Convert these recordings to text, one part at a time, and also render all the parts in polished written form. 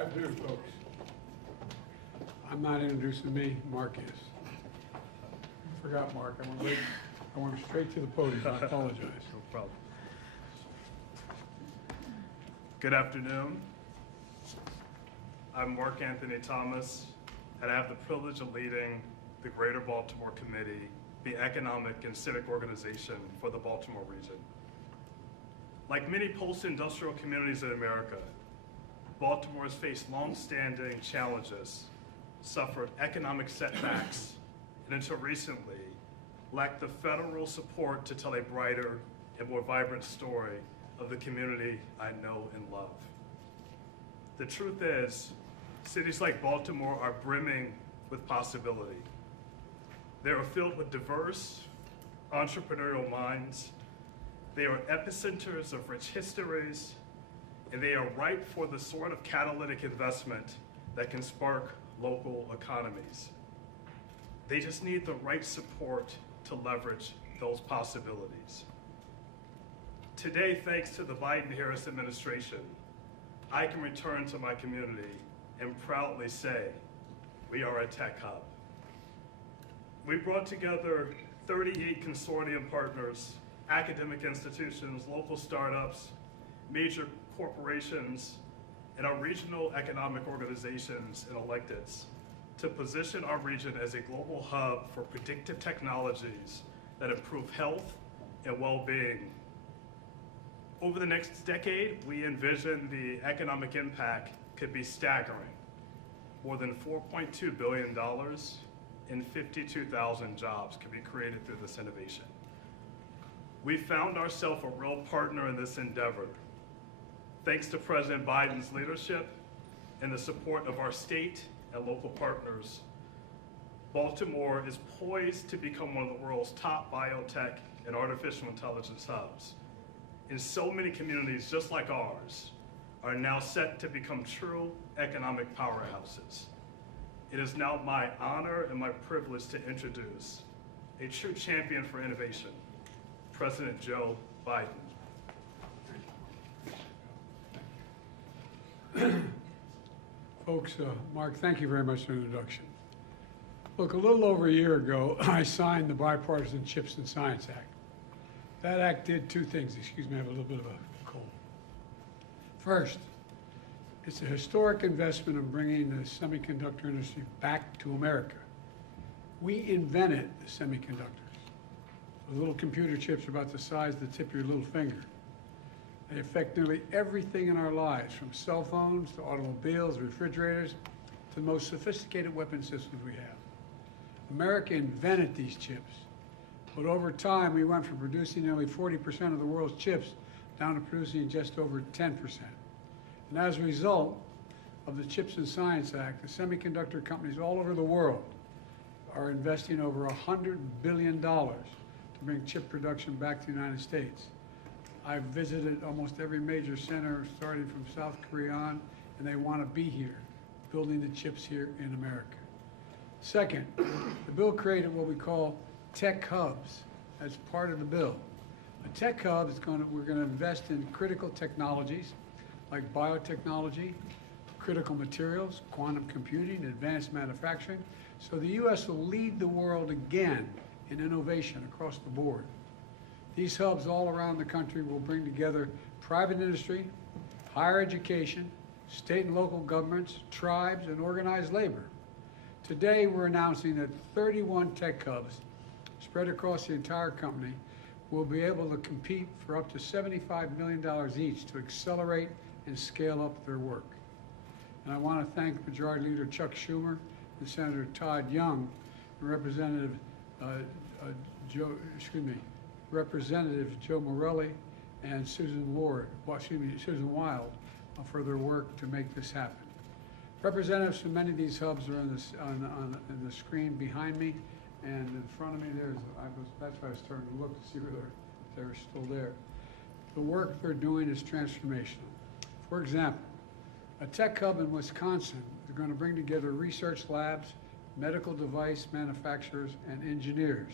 Good afternoon, folks. I'm not introducing me, Mark is. I forgot Mark. I went straight to the podium. I apologize. No problem. Good afternoon. I'm Mark Anthony Thomas, and I have the privilege of leading the Greater Baltimore Committee, the economic and civic organization for the Baltimore region. Like many post-industrial communities in America, Baltimore has faced long-standing challenges, suffered economic setbacks, and until recently, lacked the federal support to tell a brighter and more vibrant story of the community I know and love. The truth is, cities like Baltimore are brimming with possibility. They are filled with diverse, entrepreneurial minds. They are epicenters of rich histories, and they are ripe for the sort of catalytic investment that can spark local economies. They just need the right support to leverage those possibilities. Today, thanks to the Biden-Harris administration, I can return to my community and proudly say, we are a tech hub. We brought together 38 consortium partners, academic institutions, local startups, major corporations, and our regional economic organizations and electeds to position our region as a global hub for predictive technologies that improve health and well-being. Over the next decade, we envision the economic impact could be staggering. More than $4.2 billion and 52,000 jobs could be created through this innovation. We found ourselves a real partner in this endeavor. Thanks to President Biden's leadership and the support of our state and local partners, Baltimore is poised to become one of the world's top biotech and artificial intelligence hubs. And so many communities just like ours are now set to become true economic powerhouses. It is now my honor and my privilege to introduce a true champion for innovation, President Joe Biden. Folks, Mark, thank you very much for the introduction. Look, a little over a year ago, I signed the Bipartisan Chips and Science Act. That act did two things. Excuse me, I have a little bit of a cold. First, it's a historic investment in bringing the semiconductor industry back to America. We invented the semiconductors. The little computer chips are about the size of the tip of your little finger. They affect nearly everything in our lives, from cell phones to automobiles, refrigerators, to the most sophisticated weapon systems we have. America invented these chips, but over time we went from producing nearly 40% of the world's chips down to producing just over 10%. And as a result of the Chips and Science Act, the semiconductor companies all over the world are investing over $100 billion to bring chip production back to the United States. I've visited almost every major center, starting from South Korea on, and they want to be here, building the chips here in America. Second, the bill created what we call tech hubs as part of the bill. A tech hub is we're going to invest in critical technologies like biotechnology, critical materials, quantum computing, advanced manufacturing. So the U.S. will lead the world again in innovation across the board. These hubs all around the country will bring together private industry, higher education, state and local governments, tribes, and organized labor. Today, we're announcing that 31 tech hubs spread across the entire company will be able to compete for up to $75 million each to accelerate and scale up their work. And I want to thank Majority Leader Chuck Schumer and Senator Todd Young and Representative Joe Morelli and Susan Wild for their work to make this happen. Representatives from many of these hubs are on the screen behind me, and in front of me that's why I was starting to look to see whether they're still there. The work they're doing is transformational. For example, a tech hub in Wisconsin is going to bring together research labs, medical device manufacturers, and engineers.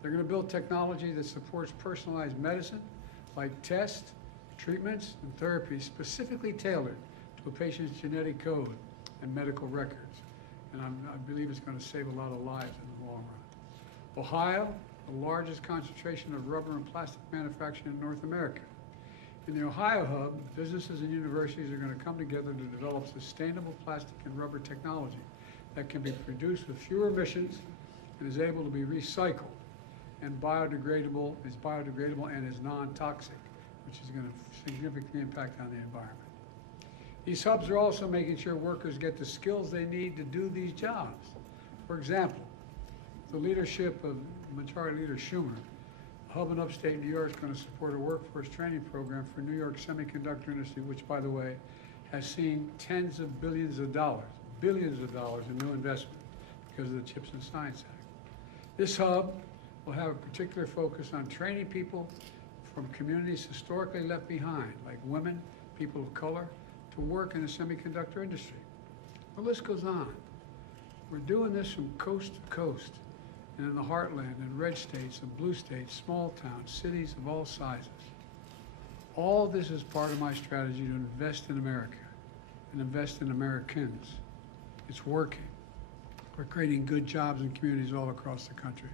They're going to build technology that supports personalized medicine, like tests, treatments, and therapies specifically tailored to a patient's genetic code and medical records. And I believe it's going to save a lot of lives in the long run. Ohio, the largest concentration of rubber and plastic manufacturing in North America. In the Ohio hub, businesses and universities are going to come together to develop sustainable plastic and rubber technology that can be produced with fewer emissions and is able to be recycled and is biodegradable and is non-toxic, which is going to significantly impact on the environment. These hubs are also making sure workers get the skills they need to do these jobs. For example, the leadership of Majority Leader Schumer, a hub in upstate New York is going to support a workforce training program for New York semiconductor industry, which, by the way, has seen tens of billions of dollars in new investment because of the CHIPS and Science Act. This hub will have a particular focus on training people from communities historically left behind, like women, people of color, to work in the semiconductor industry. The list goes on. We're doing this from coast to coast, and in the heartland, in red states and blue states, small towns, cities of all sizes. All this is part of my strategy to invest in America and invest in Americans. It's working. We're creating good jobs in communities all across the country,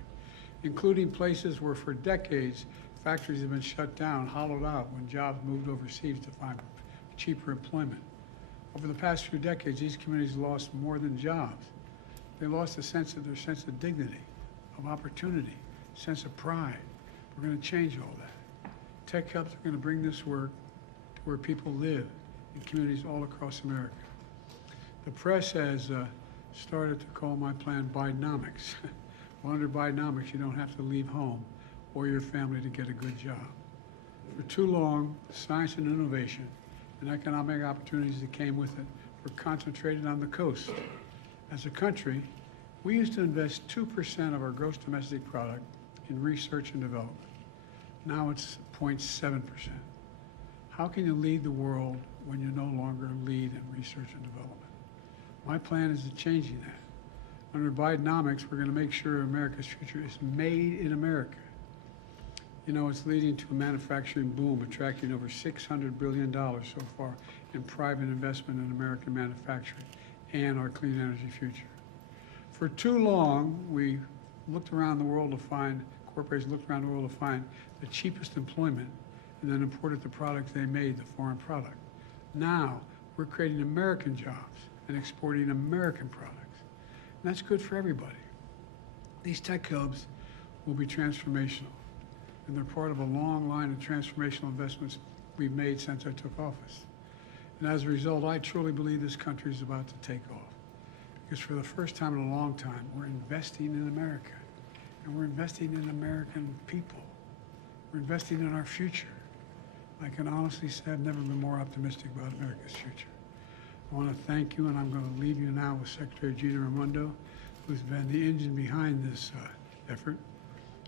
including places where for decades factories have been shut down, hollowed out when jobs moved overseas to find cheaper employment. Over the past few decades, these communities lost more than jobs. They lost their sense of dignity, of opportunity, sense of pride. We're going to change all that. Tech hubs are going to bring this work to where people live in communities all across America. The press has started to call my plan Bidenomics. Well, under Bidenomics, you don't have to leave home or your family to get a good job. For too long, science and innovation and economic opportunities that came with it were concentrated on the coast. As a country, we used to invest 2% of our gross domestic product in research and development. Now it's 0.7%. How can you lead the world when you no longer lead in research and development? My plan is to changing that. Under Bidenomics, we're going to make sure America's future is made in America. You know, it's leading to a manufacturing boom, attracting over $600 billion so far in private investment in American manufacturing and our clean energy future. For too long, we looked around the world to find, corporations looked around the world to find the cheapest employment and then imported the products they made, the foreign product. Now, we're creating American jobs and exporting American products. And that's good for everybody. These tech hubs will be transformational, and they're part of a long line of transformational investments we've made since I took office. And as a result, I truly believe this country is about to take off. Because for the first time in a long time, we're investing in America. And we're investing in American people. We're investing in our future. I can honestly say I've never been more optimistic about America's future. I want to thank you, and I'm going to leave you now with Secretary Gina Raimondo, who's been the engine behind this effort.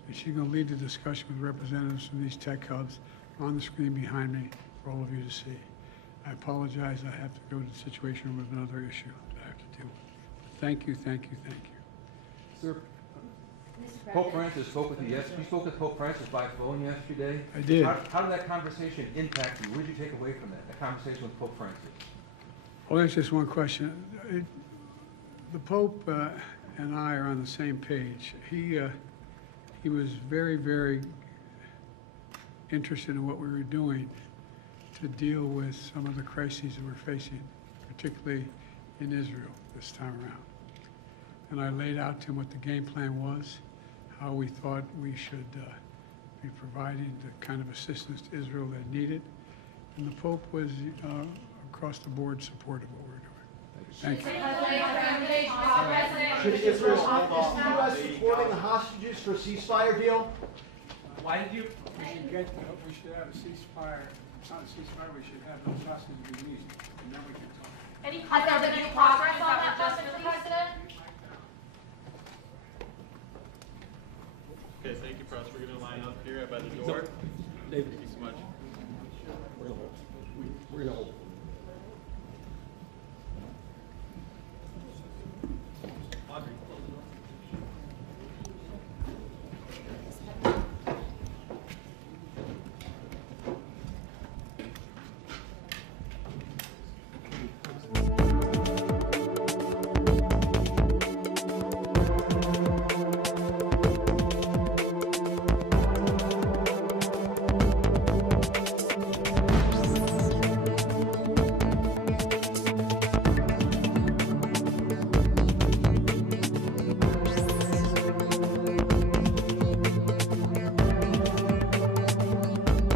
And she's going to lead the discussion with representatives from these tech hubs on the screen behind me for all of you to see. I apologize, I have to go to the situation room with another issue that I have to deal with. Thank you, thank you, thank you. Sir, Pope Francis spoke with you yesterday. You spoke with Pope Francis by phone yesterday. I did. How did that conversation impact you? What did you take away from that conversation with Pope Francis? I'll answer just one question. The Pope and I are on the same page. He was very, very interested in what we were doing to deal with some of the crises that we're facing, particularly in Israel this time around. And I laid out to him what the game plan was, how we thought we should be providing the kind of assistance to Israel that needed. And the Pope was across the board supportive of what we're doing. Thank you. Should Israel stop the U.S. supporting the hostages for a ceasefire deal? Why did you? We should have a ceasefire. Not a ceasefire. We should have those hostages released, and then we can talk. Has there been any progress on that, Mr. President? Okay, thank you, Press. We're going to line up here by the door. David. Thank you so much. We're going to hold.